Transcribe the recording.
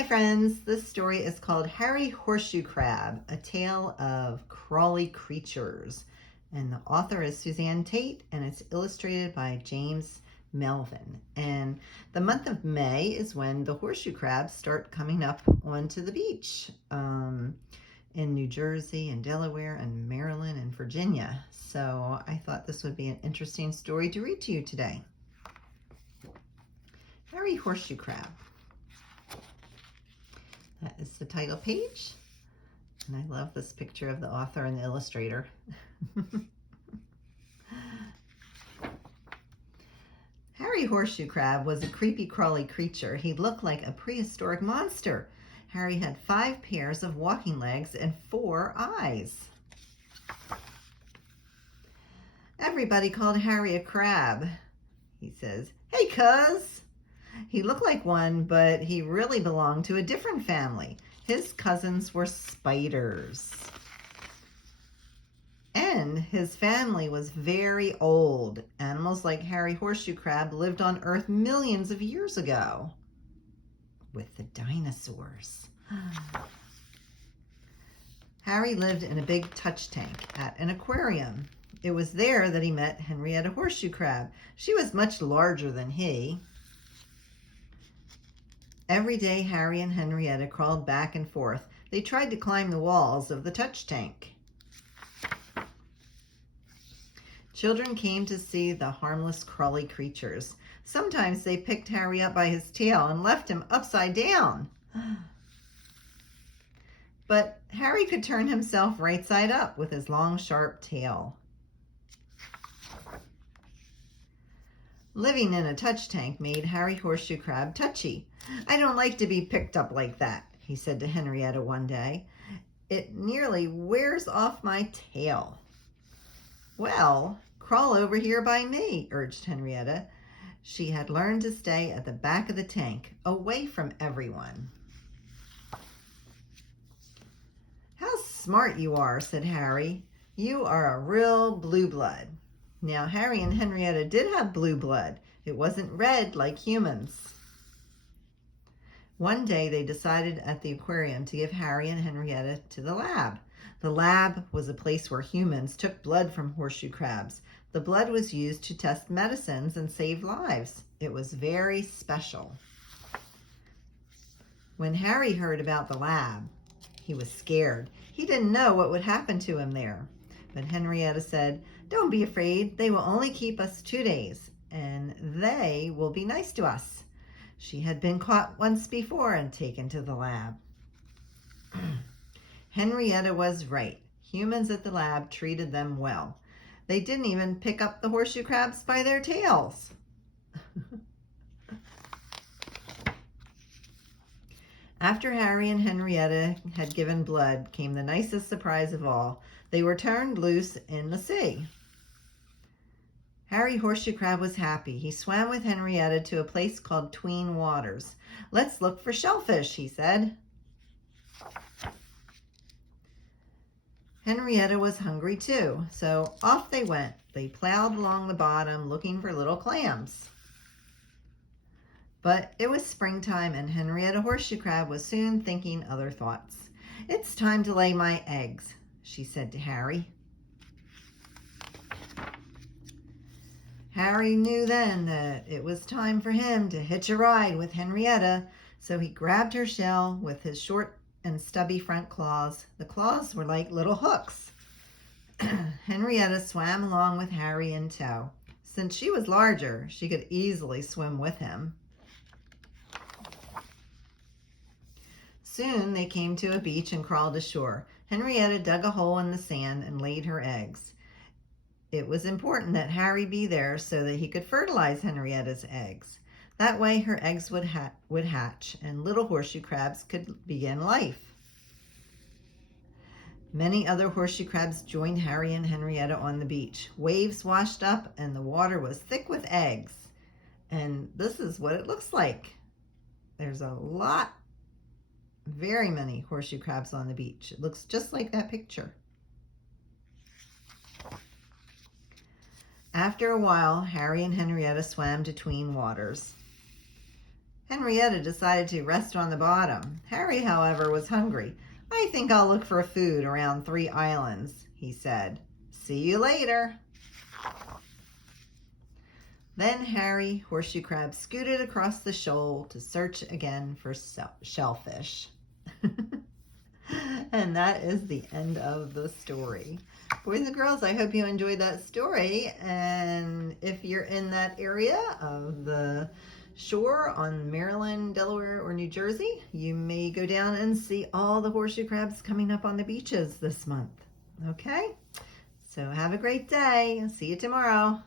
Hi friends, this story is called Harry Horseshoe Crab, a tale of crawly creatures. And the author is Suzanne Tate and it's illustrated by James Melvin. And the month of May is when the horseshoe crabs start coming up onto the beach in New Jersey and Delaware and Maryland and Virginia. So I thought this would be an interesting story to read to you today. Harry Horseshoe Crab. That is the title page, and I love this picture of the author and the illustrator. Harry Horseshoe Crab was a creepy, crawly creature. He looked like a prehistoric monster. Harry had 5 pairs of walking legs and 4 eyes. Everybody called Harry a crab. He says, "Hey, cuz." He looked like one, but he really belonged to a different family. His cousins were spiders. And his family was very old. Animals like Harry Horseshoe Crab lived on Earth millions of years ago with the dinosaurs. Harry lived in a big touch tank at an aquarium. It was there that he met Henrietta Horseshoe Crab. She was much larger than he. Every day, Harry and Henrietta crawled back and forth. They tried to climb the walls of the touch tank. Children came to see the harmless, crawly creatures. Sometimes they picked Harry up by his tail and left him upside down. But Harry could turn himself right side up with his long, sharp tail. Living in a touch tank made Harry Horseshoe Crab touchy. "I don't like to be picked up like that," he said to Henrietta one day. "It nearly wears off my tail." "Well, crawl over here by me," urged Henrietta. She had learned to stay at the back of the tank, away from everyone. "How smart you are," said Harry. "You are a real blue blood." Now, Harry and Henrietta did have blue blood. It wasn't red like humans. One day, they decided at the aquarium to give Harry and Henrietta to the lab. The lab was a place where humans took blood from horseshoe crabs. The blood was used to test medicines and save lives. It was very special. When Harry heard about the lab, he was scared. He didn't know what would happen to him there. But Henrietta said, "Don't be afraid. They will only keep us 2 days, and they will be nice to us." She had been caught once before and taken to the lab. Henrietta was right. Humans at the lab treated them well. They didn't even pick up the horseshoe crabs by their tails. After Harry and Henrietta had given blood came the nicest surprise of all. They were turned loose in the sea. Harry Horseshoe Crab was happy. He swam with Henrietta to a place called Tween Waters. "Let's look for shellfish," he said. Henrietta was hungry too, so off they went. They plowed along the bottom looking for little clams. But it was springtime and Henrietta Horseshoe Crab was soon thinking other thoughts. "It's time to lay my eggs," she said to Harry. Harry knew then that it was time for him to hitch a ride with Henrietta, so he grabbed her shell with his short and stubby front claws. The claws were like little hooks. Henrietta swam along with Harry in tow. Since she was larger, she could easily swim with him. Soon they came to a beach and crawled ashore. Henrietta dug a hole in the sand and laid her eggs. It was important that Harry be there so that he could fertilize Henrietta's eggs. That way her eggs would hatch and little horseshoe crabs could begin life. Many other horseshoe crabs joined Harry and Henrietta on the beach. Waves washed up and the water was thick with eggs. And this is what it looks like. There's a lot, very many horseshoe crabs on the beach. It looks just like that picture. After a while, Harry and Henrietta swam to Tween Waters. Henrietta decided to rest on the bottom. Harry, however, was hungry. "I think I'll look for food around 3 Islands," he said. "See you later." Then Harry Horseshoe Crab scooted across the shoal to search again for shellfish. And that is the end of the story. Boys and girls, I hope you enjoyed that story. And if you're in that area of the shore on Maryland, Delaware, or New Jersey, you may go down and see all the horseshoe crabs coming up on the beaches this month. Okay? So have a great day. See you tomorrow.